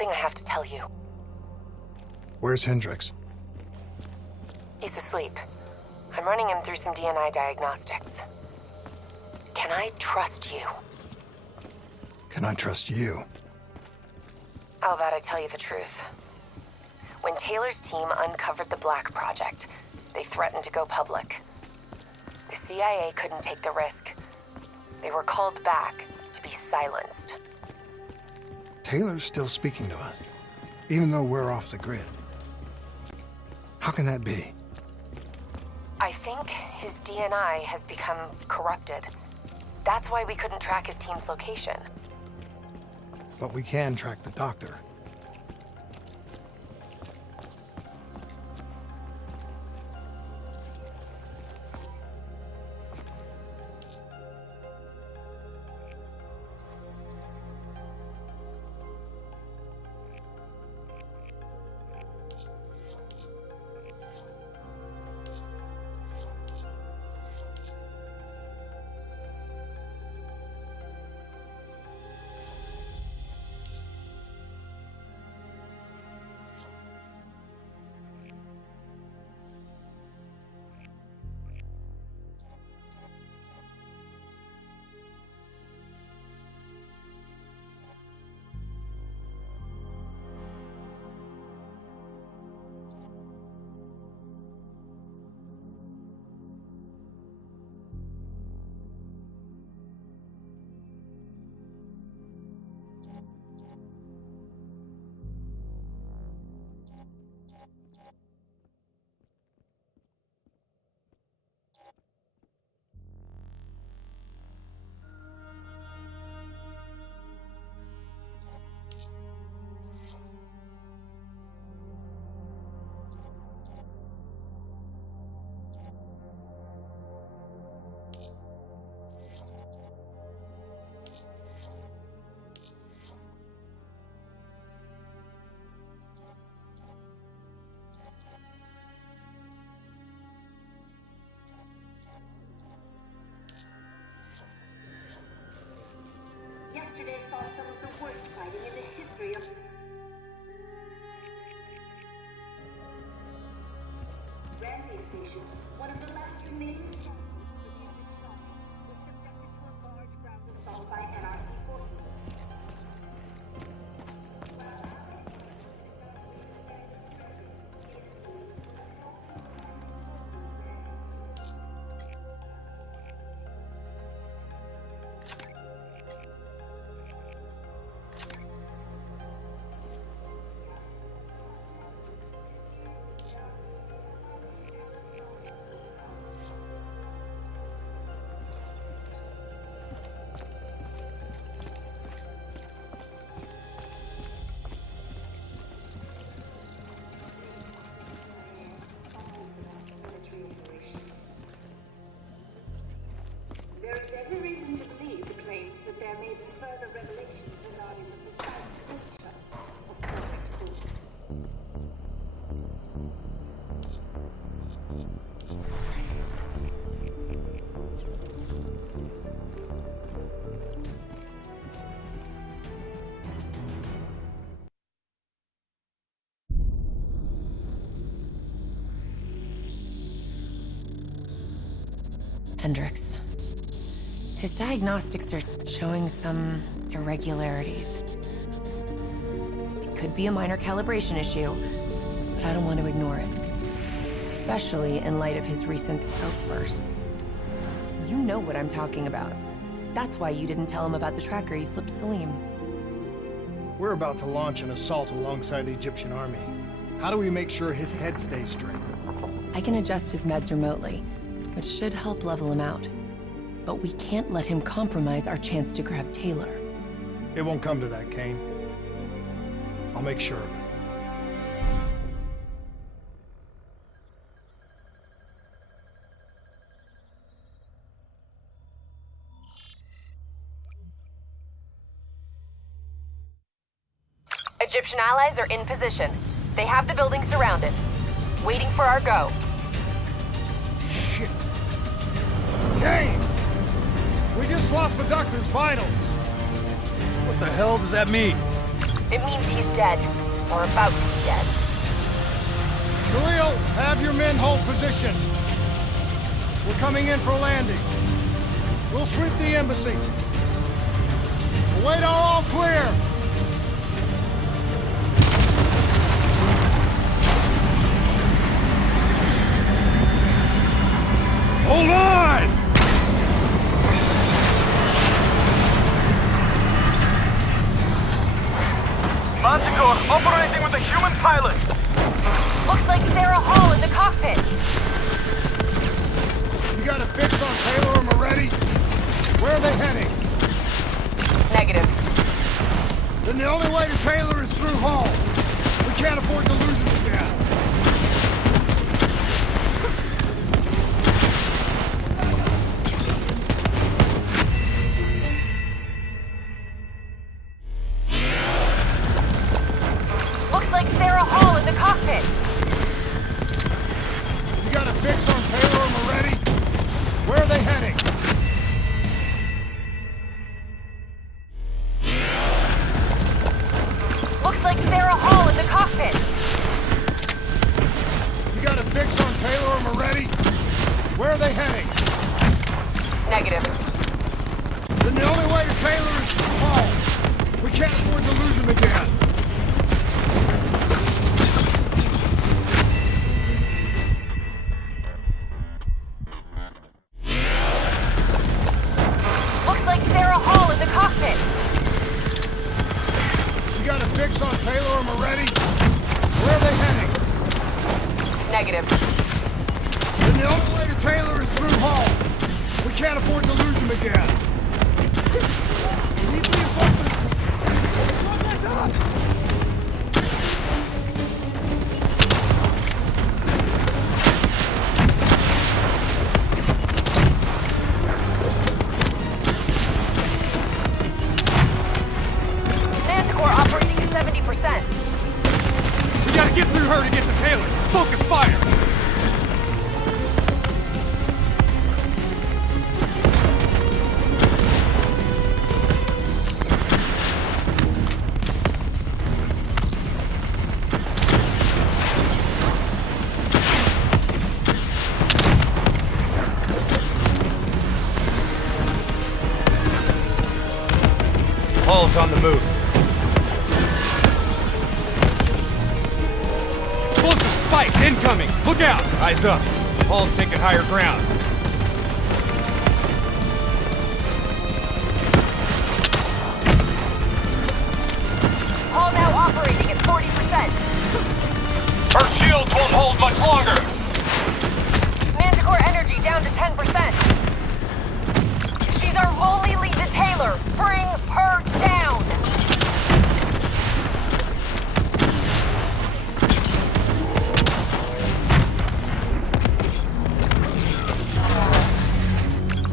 something I have to tell you. Where's Hendricks? He's asleep. I'm running him through some DNI diagnostics. Can I trust you? Can I trust you? How about I tell you the truth? When Taylor's team uncovered the Black Project, they threatened to go public. The CIA couldn't take the risk. They were called back to be silenced. Taylor's still speaking to us, even though we're off the grid. How can that be? I think his DNI has become corrupted. That's why we couldn't track his team's location. But we can track the doctor. Yesterday saw some of the worst fighting in the history of... Rampage Station, one of the last remaining was subjected to a large ground assault by NRC forces. There is every reason to believe the claims that there may be further revelations regarding the precise nature of Project Boost. Hendricks. His diagnostics are showing some irregularities. It could be a minor calibration issue, but I don't want to ignore it. Especially in light of his recent outbursts. You know what I'm talking about. That's why you didn't tell him about the tracker he slipped Salim. We're about to launch an assault alongside the Egyptian army. How do we make sure his head stays straight? I can adjust his meds remotely, which should help level him out. But we can't let him compromise our chance to grab Taylor. It won't come to that, Kane. I'll make sure of it. Egyptian allies are in position. They have the building surrounded. Waiting for our go. Shit. Kane! We just lost the doctor's vitals. What the hell does that mean? It means he's dead. Or about to be dead. Khalil, have your men hold position. We're coming in for landing. We'll sweep the embassy. We'll wait all clear. Hold on! Manticore operating with a human pilot! Looks like Sarah Hall in the cockpit. You got a fix on Taylor and Moretti? Where are they heading? Negative. Then the only way to Taylor is through Hall. We can't afford to lose him again. Looks like Sarah Hall in the cockpit. You got a fix on Taylor and Moretti? Where are they heading? Looks like Sarah Hall in the cockpit. You got a fix on Taylor and Moretti? Where are they heading? Negative. Then the only way to Taylor is through Hall. We can't afford to lose him again. Looks like Sarah Hall in the cockpit. You got a fix on Taylor and Moretti? Where are they heading? Negative. Then the only way to Taylor is through Hall. We can't afford to lose him again. Manticore operating at 70%. We gotta get through her to get to Taylor. Focus fire! Hall's on the move. Explosive spike incoming! Look out! Eyes up. Hall's taking higher ground. Hall now operating at 40%. Her shields won't hold much longer! Manticore energy down to 10%. She's our only lead to Taylor. Bring her down.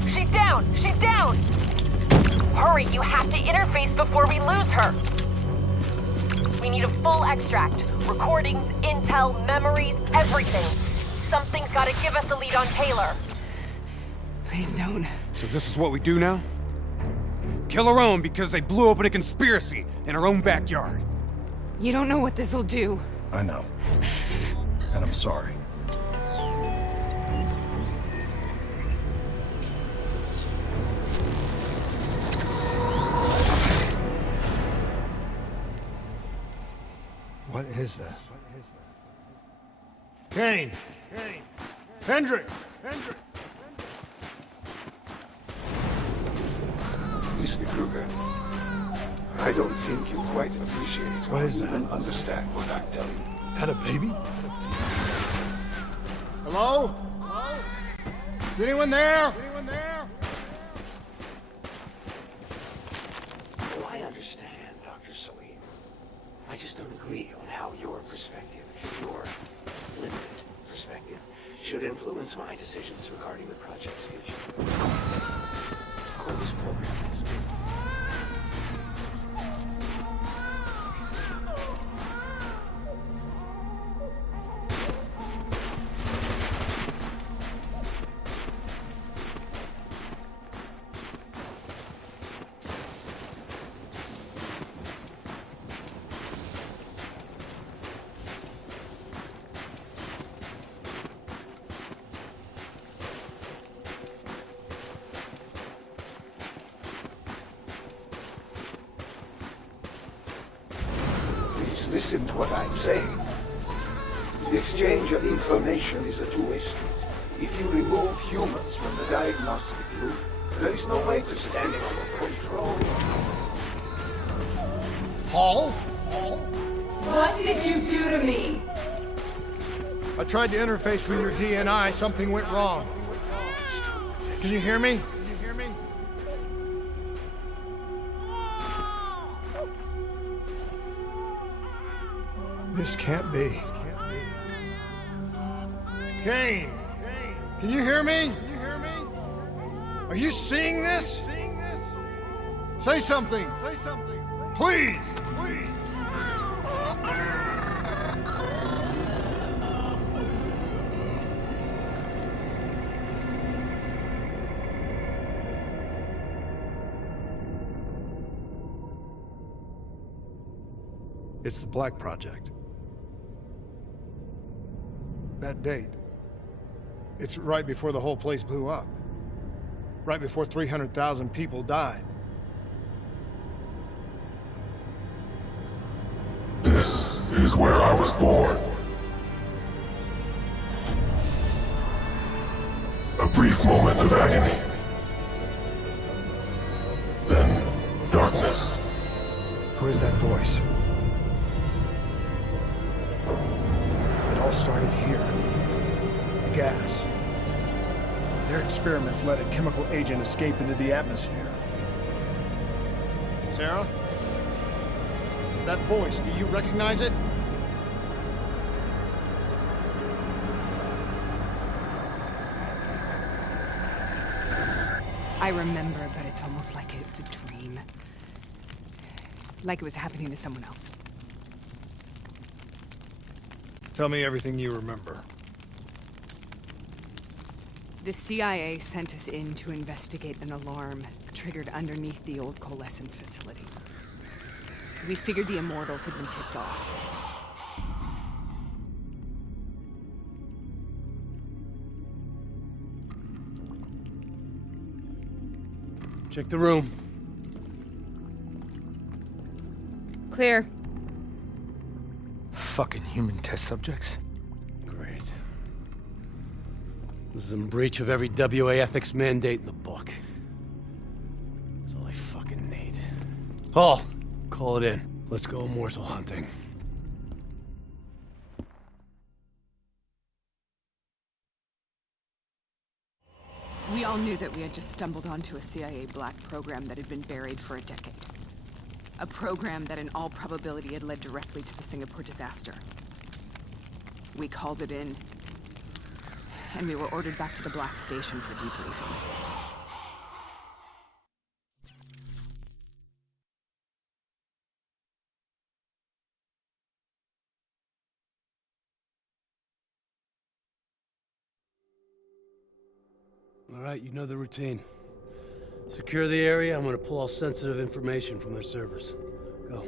She's down. She's down. Hurry, you have to interface before we lose her. We need a full extract. Recordings, intel, memories, everything. Something's gotta give us a lead on Taylor. Please don't. So this is what we do now? Kill our own because they blew open a conspiracy in our own backyard. You don't know what this'll do. I know. And I'm sorry. What is this? Kane. Hendrik. Mr. Kruger, I don't think you quite appreciate What or is that? even understand what I'm telling you. Is that a baby? Hello? Is anyone there? Oh, I understand, Dr. Salim. I just don't agree on how your perspective, your limited perspective, should influence my decisions regarding the project's future. Of course, this program is Just listen to what I'm saying. The exchange of information is a two-way street. If you remove humans from the diagnostic loop, there is no way to standing under control. Paul? What did you do to me? I tried to interface with your DNI. Something went wrong. Can you hear me? This can't be. Kane! Can you hear me? Are you seeing this? Say something! Please! It's the Black Project. That date. It's right before the whole place blew up. Right before 300,000 people died. This is where I was born. A brief moment of agony. Then darkness. Who is that voice? It all started here. The gas. Their experiments let a chemical agent escape into the atmosphere. Sarah? That voice, do you recognize it? I remember, but it's almost like it was a dream. Like it was happening to someone else. Tell me everything you remember. The CIA sent us in to investigate an alarm triggered underneath the old coalescence facility. We figured the Immortals had been tipped off. Check the room. Clear. Fucking human test subjects. Great. This is in breach of every WA ethics mandate in the book. That's all I fucking need. Paul, call it in. Let's go immortal hunting. We all knew that we had just stumbled onto a CIA black program that had been buried for a decade. A program that in all probability had led directly to the Singapore disaster. We called it in, and we were ordered back to the Black Station for debriefing. All right, you know the routine. Secure the area. I'm gonna pull all sensitive information from their servers. Go.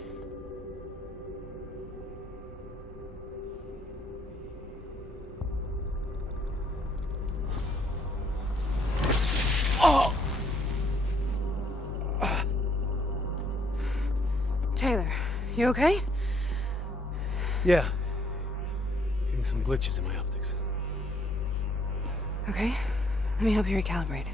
Oh! Taylor, you okay? Yeah. Getting some glitches in my optics. Okay, let me help you recalibrate.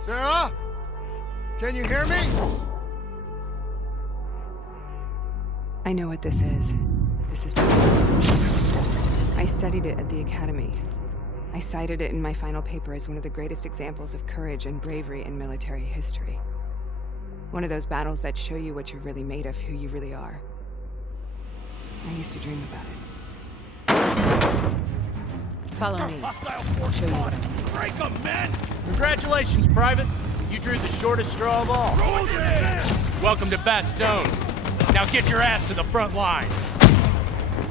Sarah? Can you hear me? I know what this is. This is... I studied it at the Academy. I cited it in my final paper as one of the greatest examples of courage and bravery in military history. One of those battles that show you what you're really made of, who you really are. I used to dream about it. Follow me. I'll show you what I mean. Break 'em, men! Congratulations, Private. You drew the shortest straw of all. Welcome to Bastogne. Now get your ass to the front line.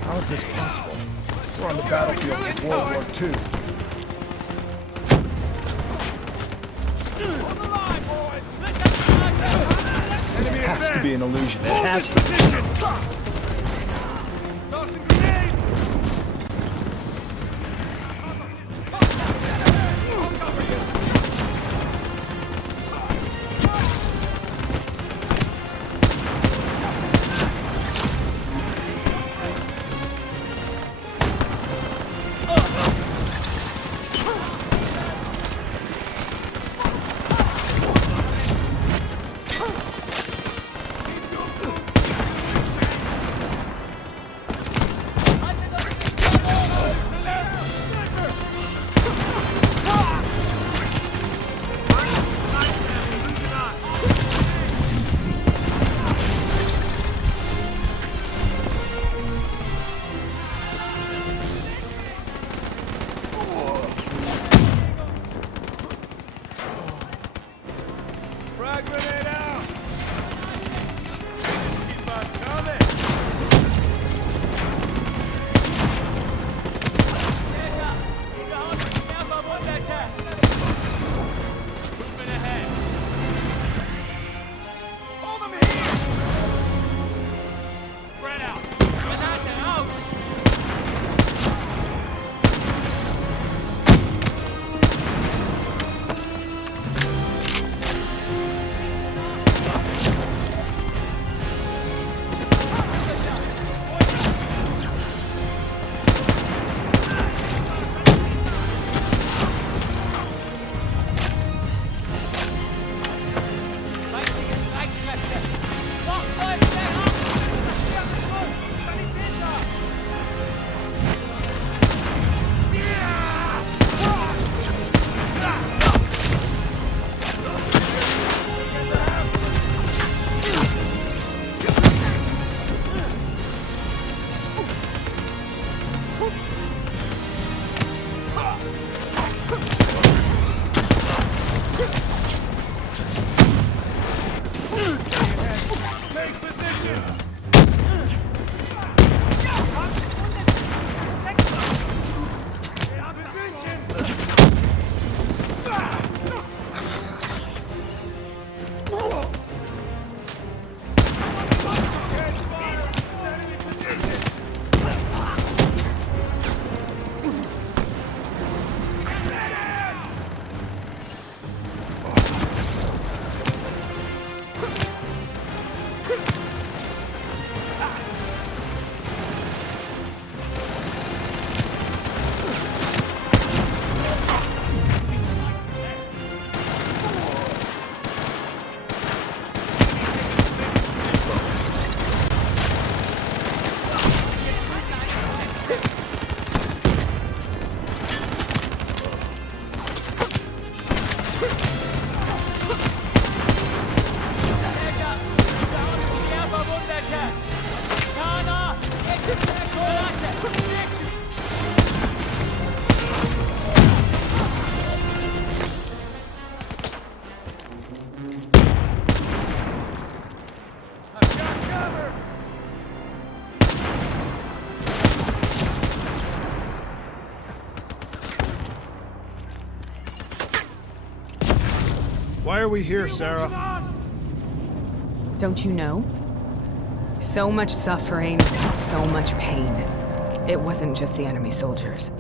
How is this possible? We're on the battlefield of World War II. This has to be an illusion. It has to be. Frag grenade out! Keep on coming! Moving ahead. Hold them here! Spread out. Granate aus! Take position! Why are we here, Sarah? Don't you know? So much suffering, so much pain. It wasn't just the enemy soldiers.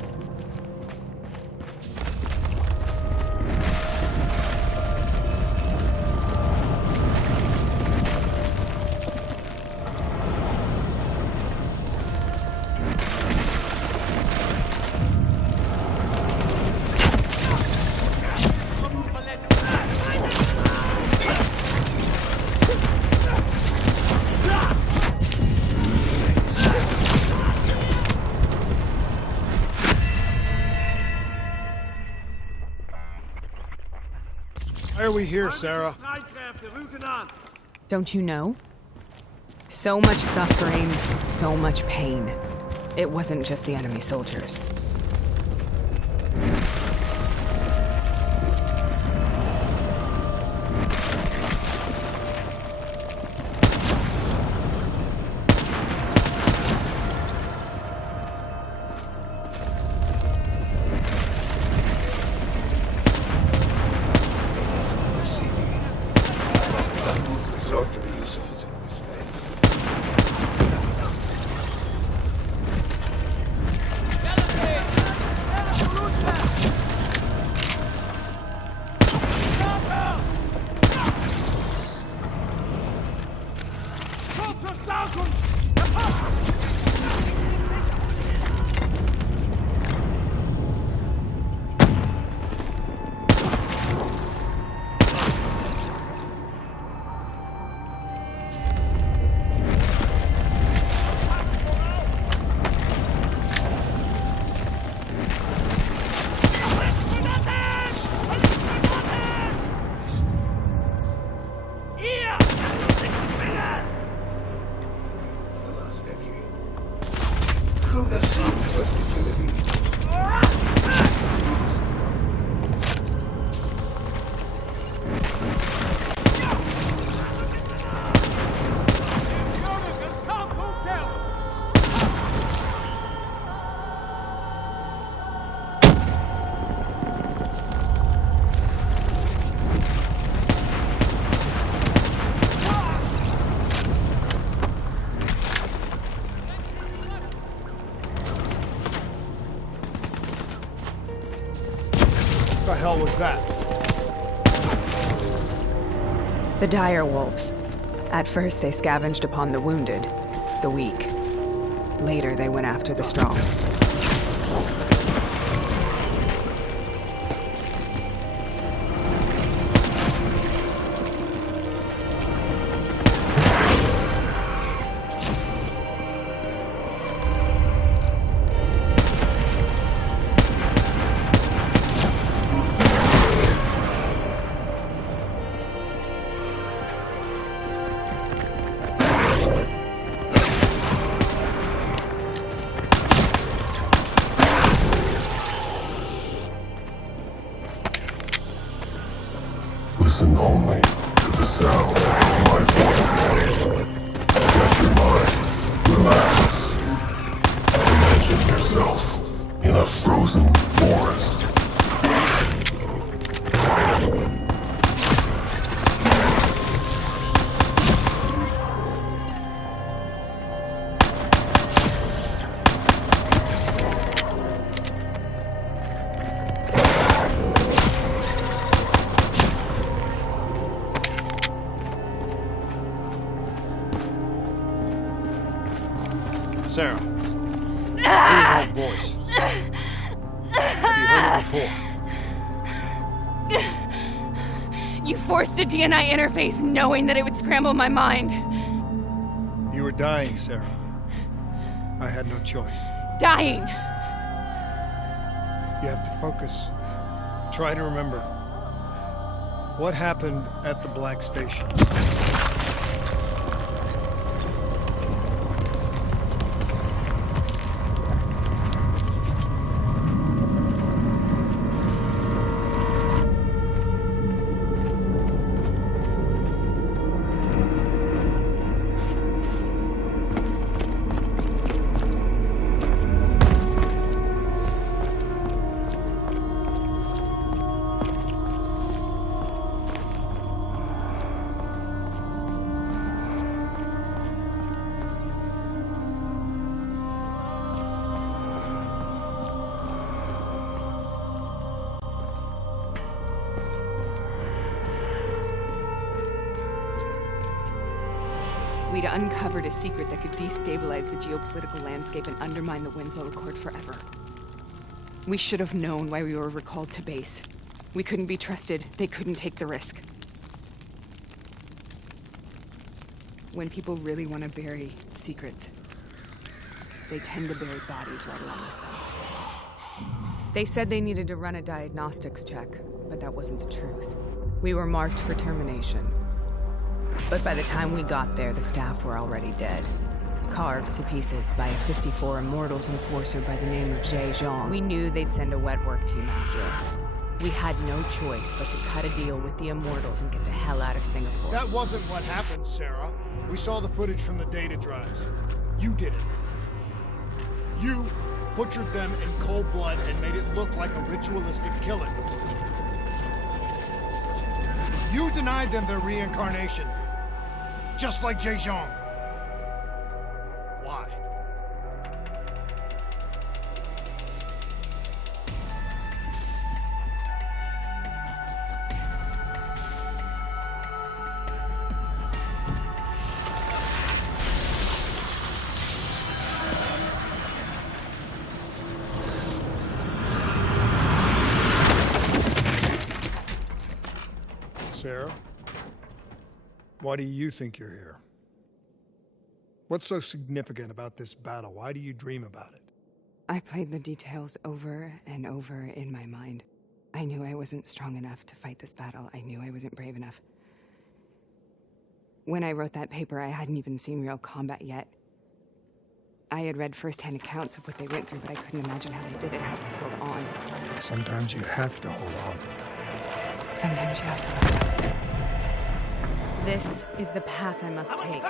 Why are we here, Sarah? Don't you know? So much suffering, so much pain. It wasn't just the enemy soldiers. Resort to the use of physical restraints. hell was that? The dire wolves. At first, they scavenged upon the wounded, the weak. Later, they went after the strong. Listen only to the sound of my voice. Let your mind relax. Imagine yourself in a frozen forest. Sarah. Hear that voice. Have you heard it before? You forced a DNA interface knowing that it would scramble my mind. You were dying, Sarah. I had no choice. Dying! You have to focus. Try to remember. What happened at the Black Station? We'd uncovered a secret that could destabilize the geopolitical landscape and undermine the Winslow Accord forever. We should have known why we were recalled to base. We couldn't be trusted. They couldn't take the risk. When people really want to bury secrets, they tend to bury bodies right along with them. They said they needed to run a diagnostics check, but that wasn't the truth. We were marked for termination. But by the time we got there, the staff were already dead. Carved to pieces by a 54 Immortals enforcer by the name of Jay Zhang. We knew they'd send a wet work team after us. We had no choice but to cut a deal with the Immortals and get the hell out of Singapore. That wasn't what happened, Sarah. We saw the footage from the data drives. You did it. You butchered them in cold blood and made it look like a ritualistic killing. You denied them their reincarnation. Just like Jay Zhang. Why? Sarah? Why do you think you're here? What's so significant about this battle? Why do you dream about it? I played the details over and over in my mind. I knew I wasn't strong enough to fight this battle. I knew I wasn't brave enough. When I wrote that paper, I hadn't even seen real combat yet. I had read first-hand accounts of what they went through, but I couldn't imagine how they did it, how they held on. Sometimes you have to hold on. Sometimes you have to let go. This is the path I must take.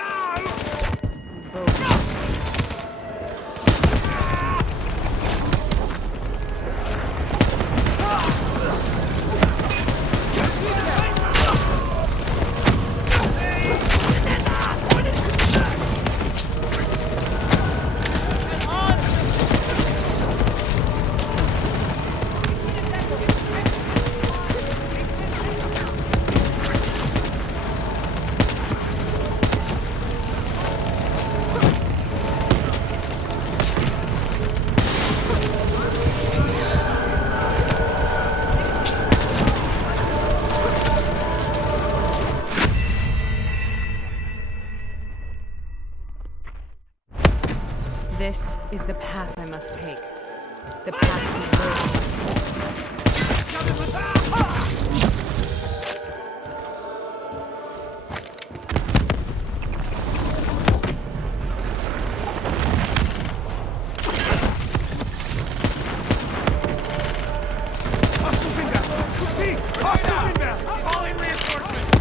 This is the path I must take. The path Calling reinforcements!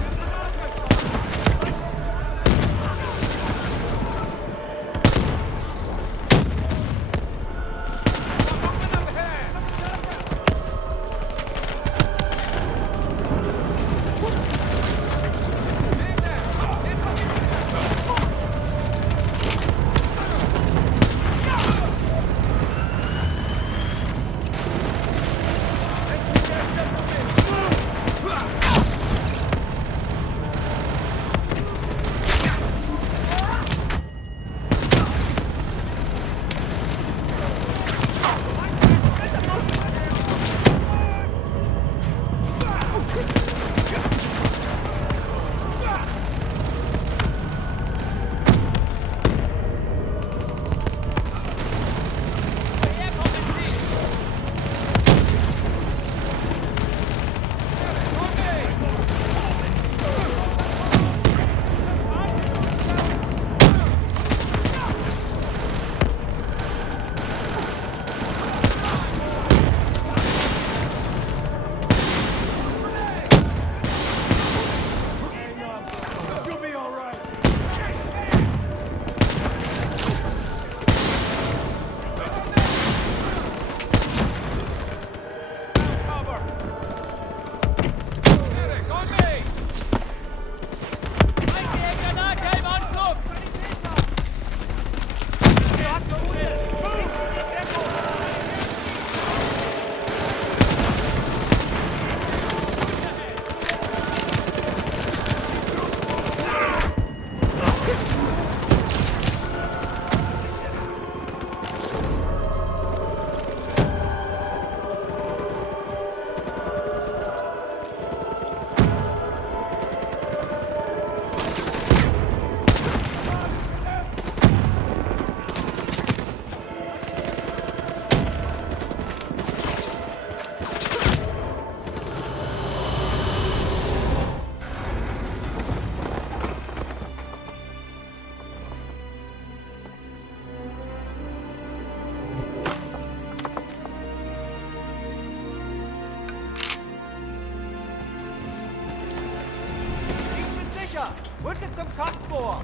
Rücken zum Kampf vor!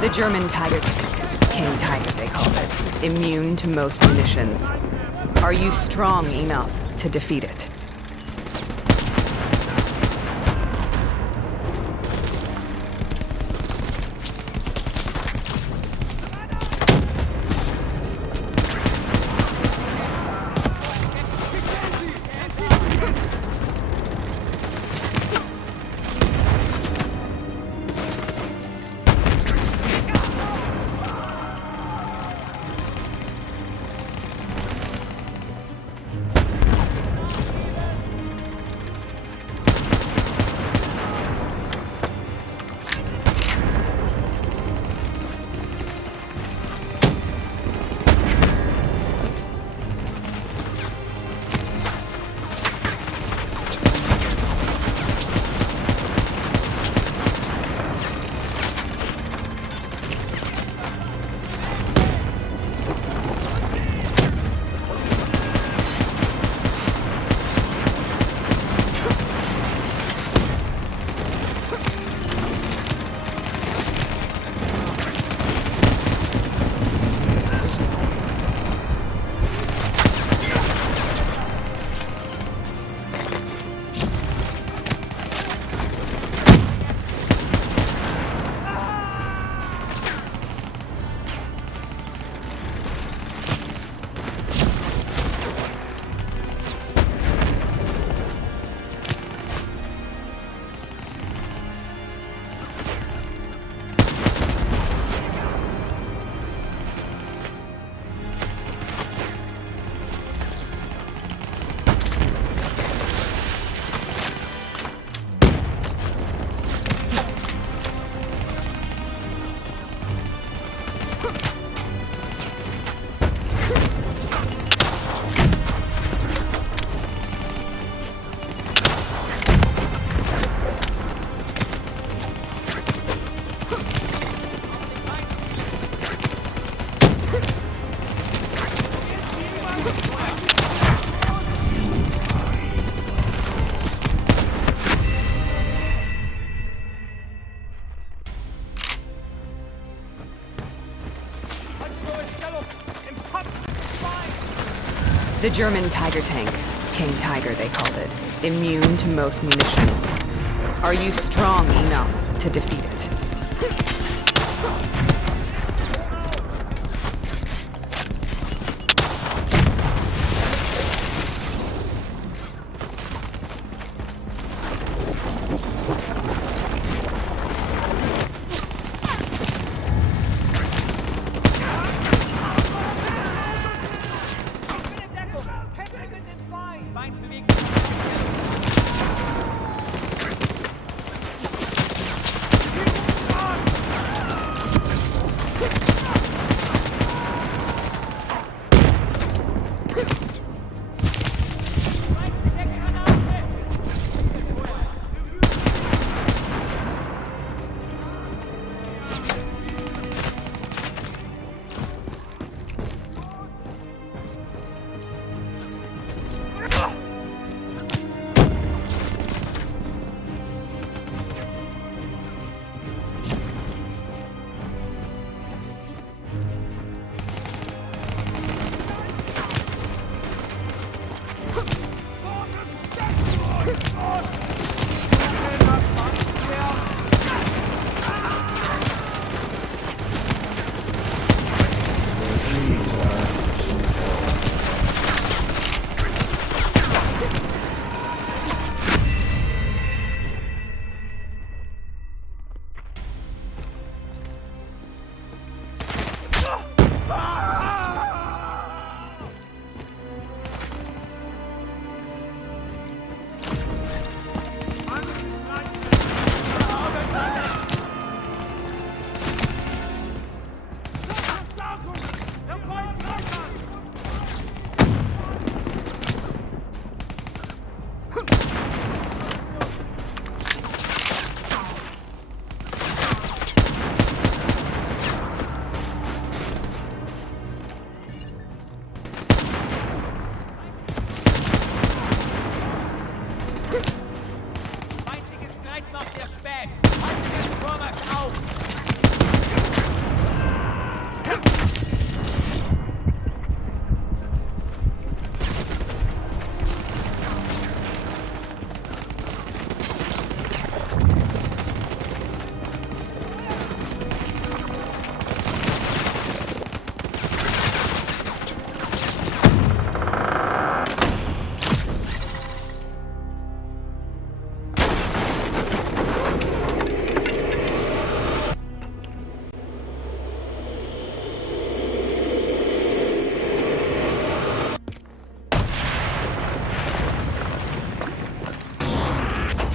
The German Tiger, King Tiger they called it, immune to most munitions. Are you strong enough to defeat it? The German Tiger tank. King Tiger, they called it. Immune to most munitions. Are you strong enough to defeat it?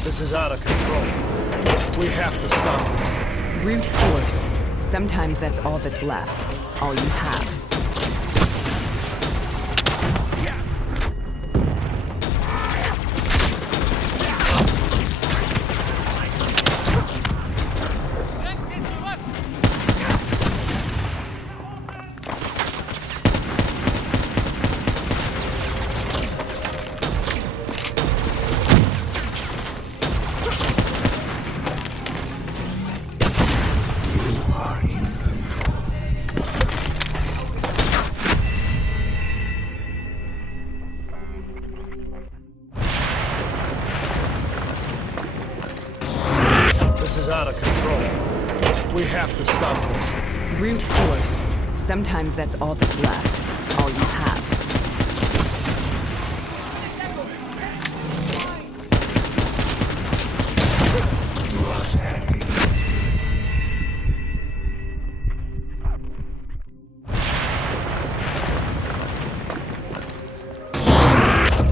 This is out of control. We have to stop this. Brute force. Sometimes that's all that's left. All you have. This is out of control. We have to stop this. Brute force. Sometimes that's all that's left. All you have.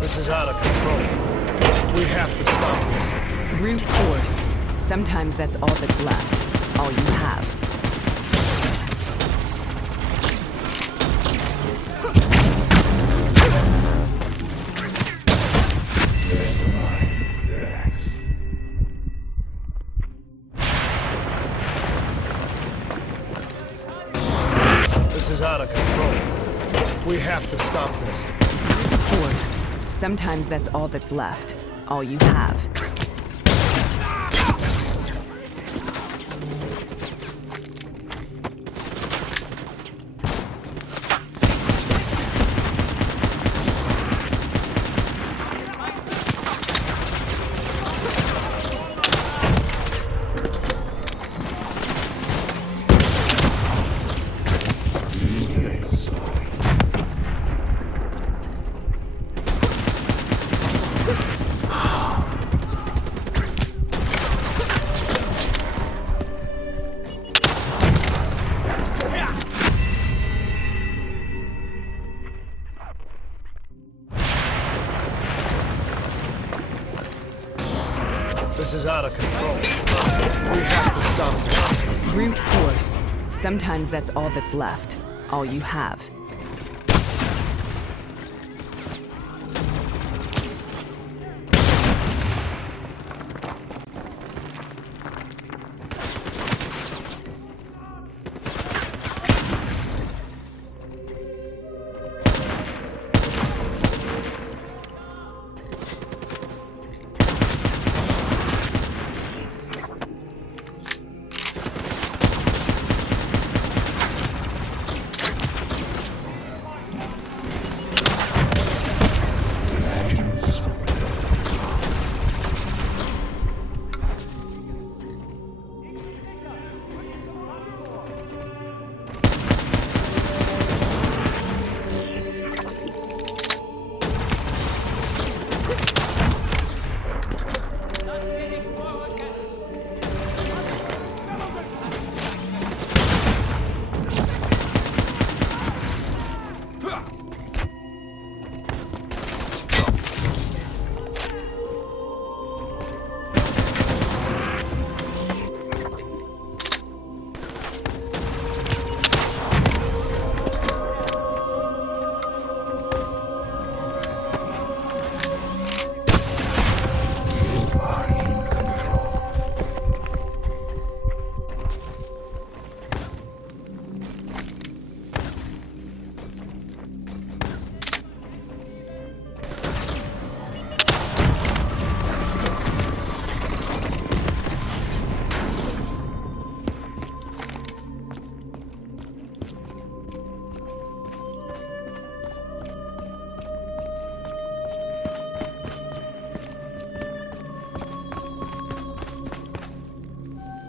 This is out of control. We have to stop this. Brute force. Sometimes that's all that's left. All you have. This is out of control. We have to stop this. Force. Sometimes that's all that's left. All you have. This is out of control. We have to stop this. Brute force. Sometimes that's all that's left. All you have.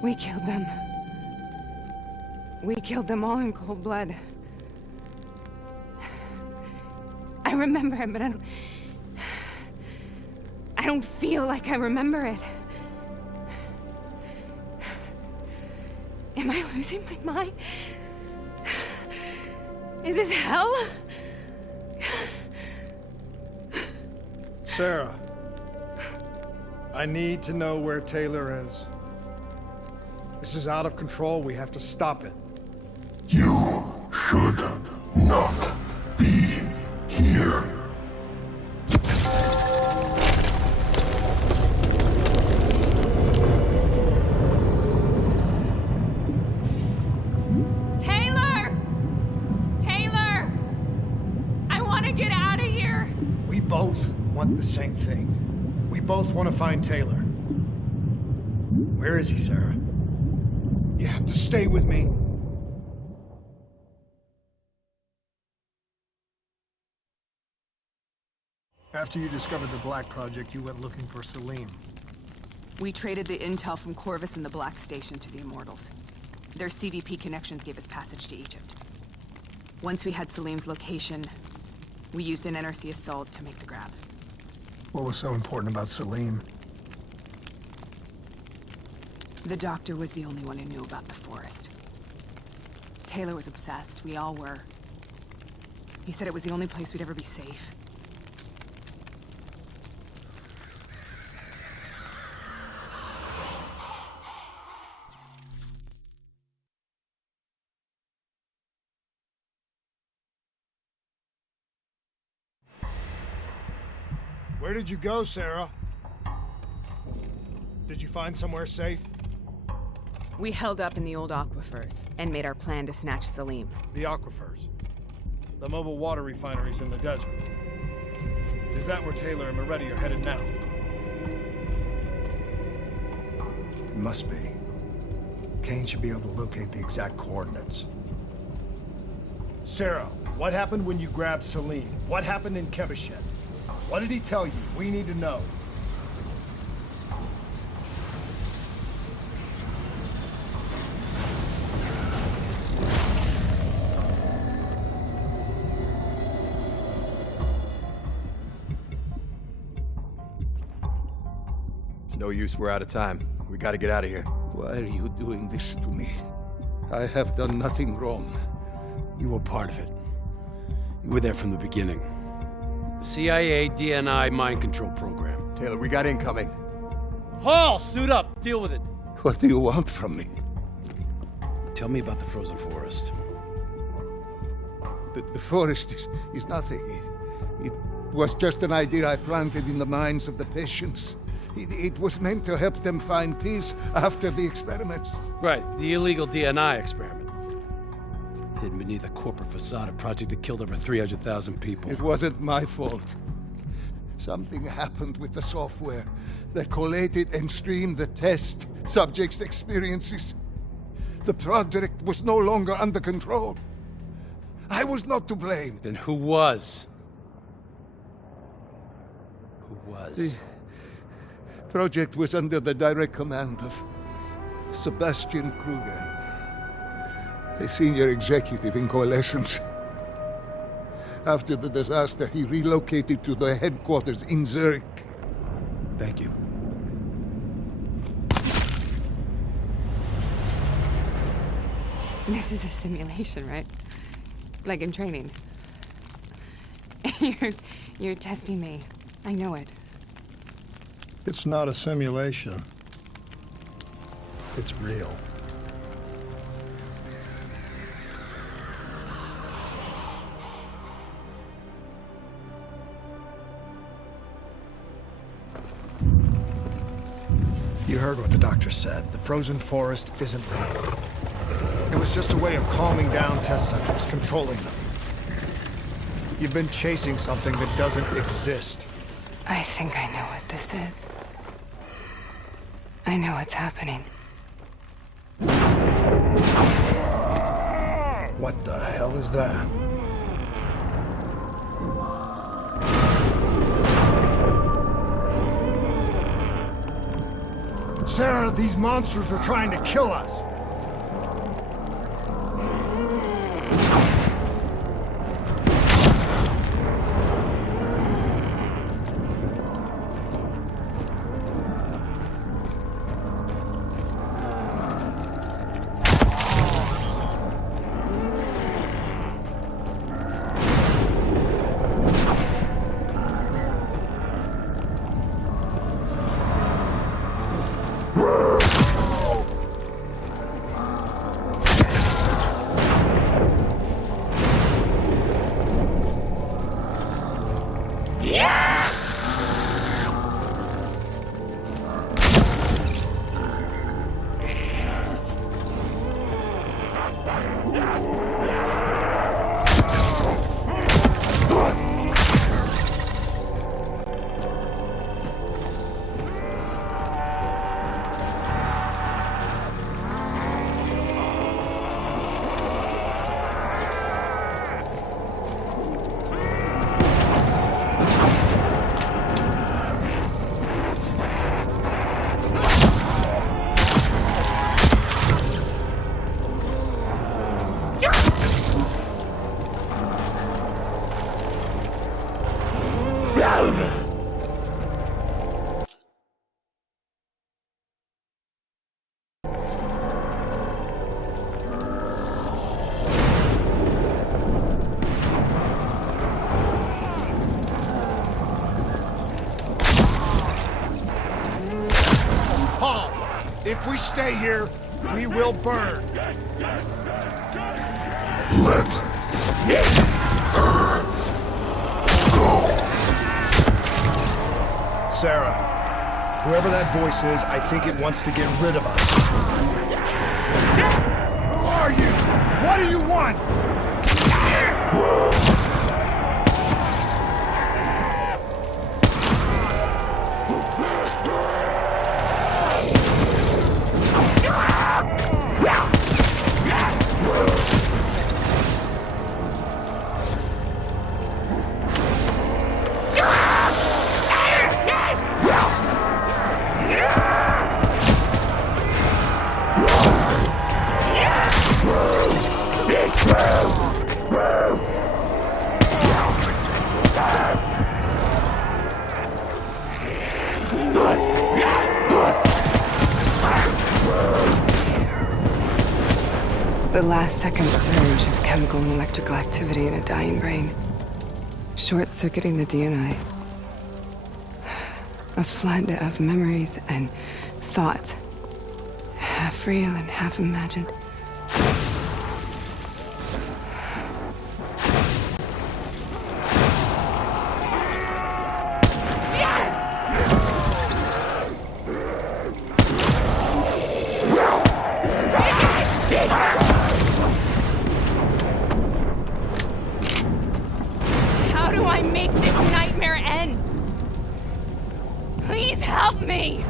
We killed them. We killed them all in cold blood. I remember it, but I don't feel like I remember it. Am I losing my mind? Is this hell? Sarah, I need to know where Taylor is. This is out of control. We have to stop it. You should not be here. Taylor! Taylor! I want to get out of here! We both want the same thing. We both want to find Taylor. Where is he, Sarah? You have to stay with me. After you discovered the Black Project, you went looking for Salim. We traded the intel from Corvus and the Black Station to the Immortals. Their CDP connections gave us passage to Egypt. Once we had Salim's location, we used an NRC assault to make the grab. What was so important about Salim? The doctor was the only one who knew about the forest. Taylor was obsessed. We all were. He said it was the only place we'd ever be safe. Where did you go, Sarah? Did you find somewhere safe? We held up in the old aquifers and made our plan to snatch Salim. The aquifers. The mobile water refineries in the desert. Is that where Taylor and Moretti are headed now? It must be. Kane should be able to locate the exact coordinates. Sarah, what happened when you grabbed Salim? What happened in Kebashet? What did he tell you? We need to know. No use, we're out of time. We gotta get out of here. Why are you doing this to me? I have done nothing wrong. You were part of it. You were there from the beginning. The CIA DNI mind control program. Taylor, we got incoming. Hall, suit up. Deal with it. What do you want from me? Tell me about the frozen forest. The forest is nothing. It was just an idea I planted in the minds of the patients. It was meant to help them find peace after the experiments. Right, the illegal DNI experiment. Hidden beneath a corporate facade, a project that killed over 300,000 people. It wasn't my fault. Something happened with the software that collated and streamed the test subjects' experiences. The project was no longer under control. I was not to blame. Then who was? Who was? The project was under the direct command of Sebastian Kruger, a senior executive in Coalescence. After the disaster, he relocated to the headquarters in Zurich. Thank you. This is a simulation, right? Like in training. You're testing me. I know it. It's not a simulation. It's real. You heard what the doctor said. The frozen forest isn't real. It was just a way of calming down test subjects, controlling them. You've been chasing something that doesn't exist. I think I know what this is. I know what's happening. What the hell is that? Sarah, these monsters are trying to kill us. Paul, if we stay here, we will burn. Let her go. Sarah, whoever that voice is, I think it wants to get rid of us. Who are you? What do you want? The last-second surge of chemical and electrical activity in a dying brain. Short-circuiting the DNA. A flood of memories and thoughts. Half real and half imagined. How do I make this nightmare end? Please help me!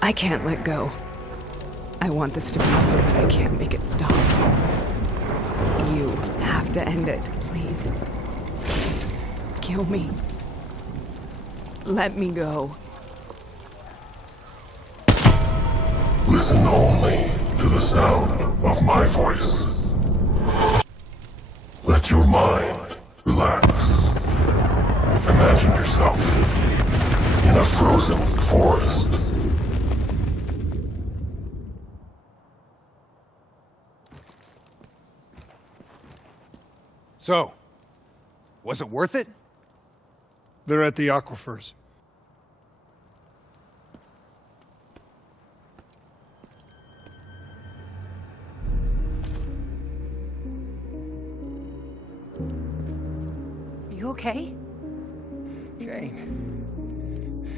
I can't let go. I want this to be over, but I can't make it stop. You have to end it, please. Kill me. Let me go. Listen only to the sound of my voice. Let your mind relax. Imagine yourself in a frozen forest. So, was it worth it? They're at the aquifers. You okay? Kane.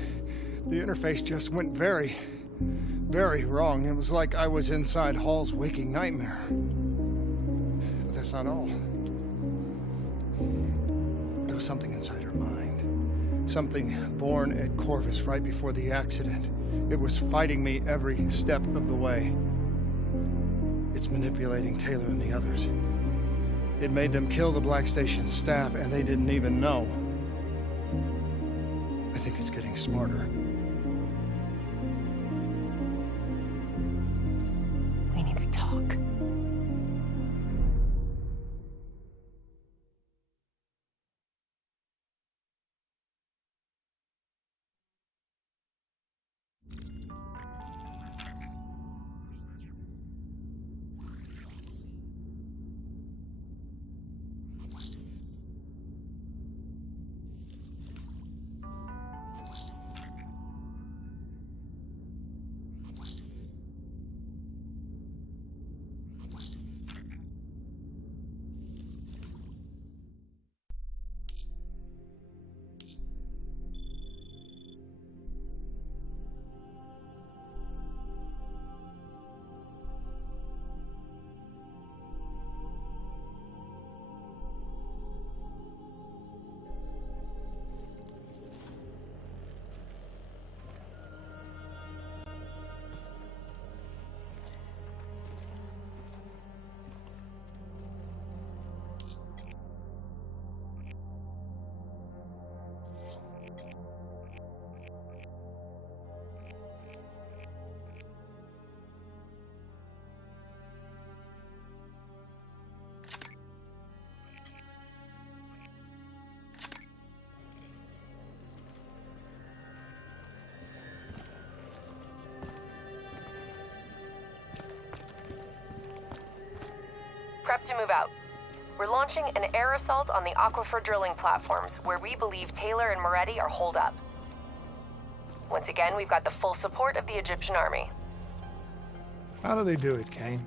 The interface just went very, very wrong. It was like I was inside Hall's waking nightmare. But that's not all. There was something inside her mind. Something born at Corvus right before the accident. It was fighting me every step of the way. It's manipulating Taylor and the others. It made them kill the Black Station staff, and they didn't even know. I think it's getting smarter. We need to talk. Prep to move out. We're launching an air assault on the aquifer drilling platforms, where we believe Taylor and Moretti are holed up. Once again, we've got the full support of the Egyptian army. How do they do it, Kane?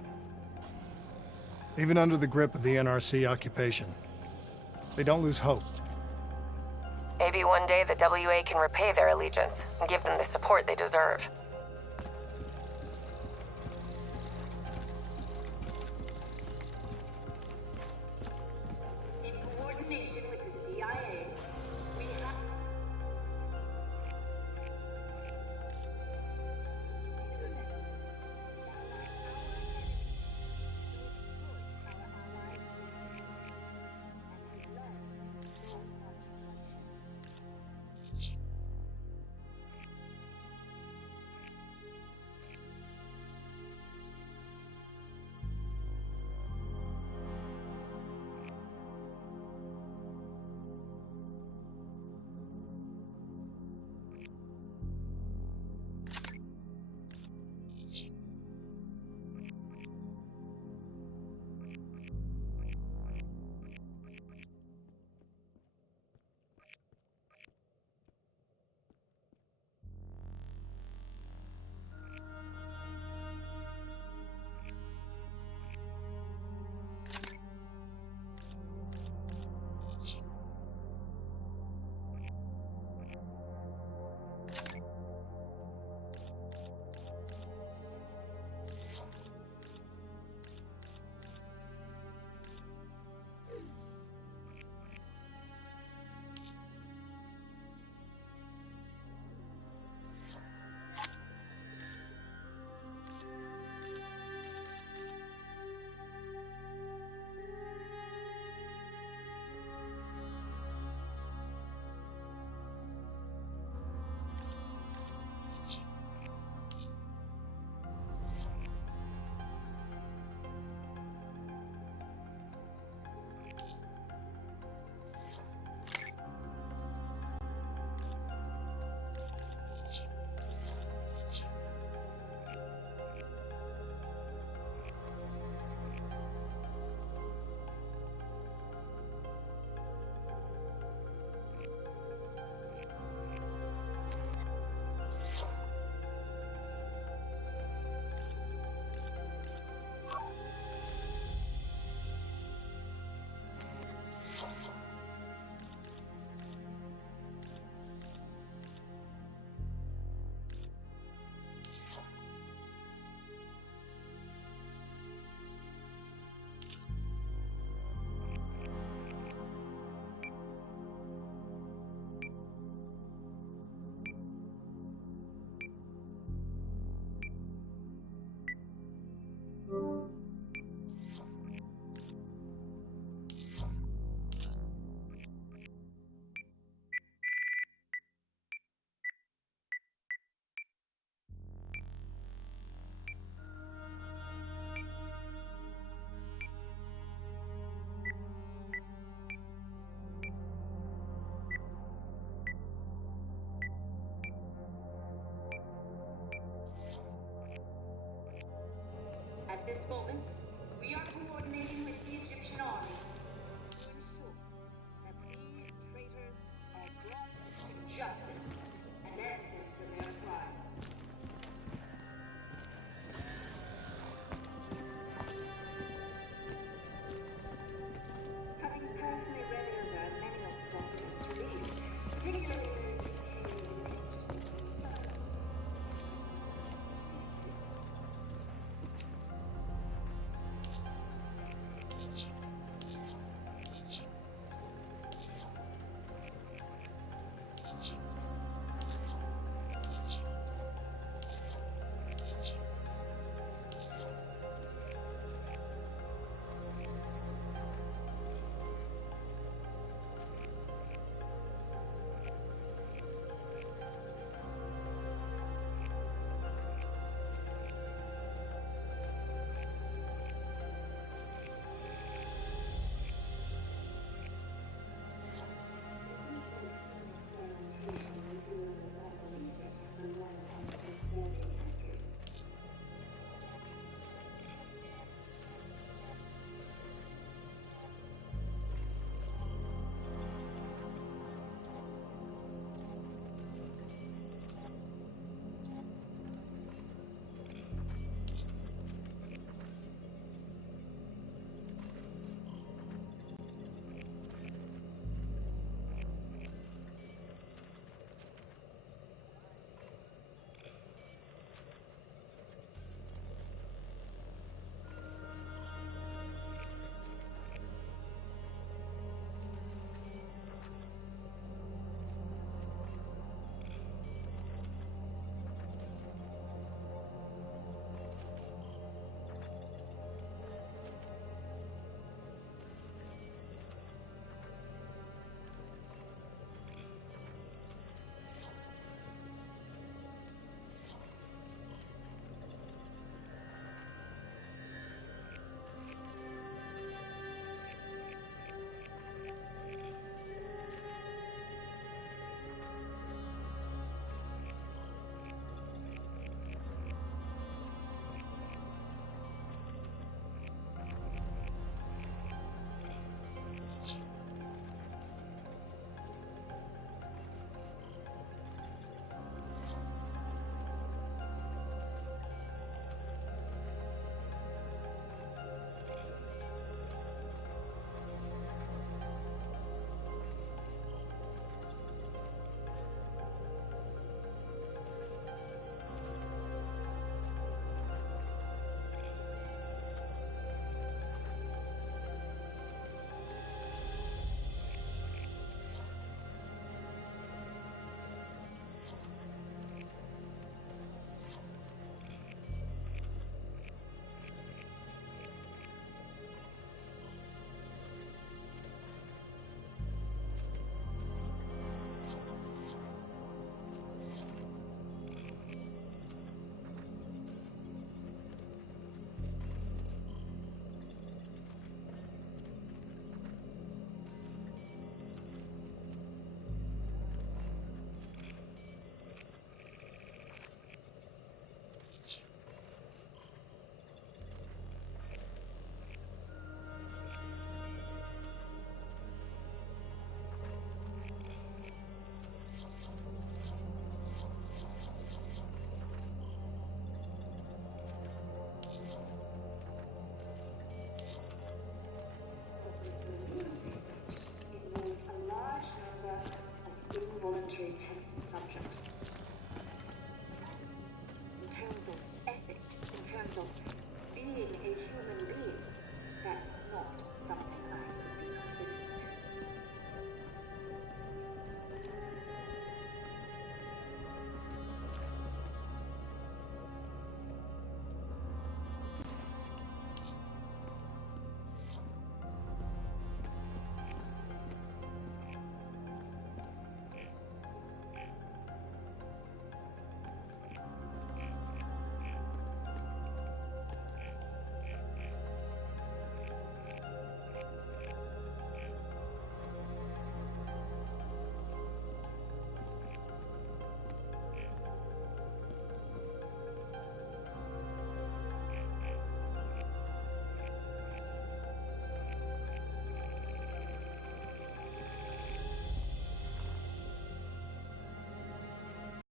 Even under the grip of the NRC occupation, they don't lose hope. Maybe one day the WA can repay their allegiance and give them the support they deserve.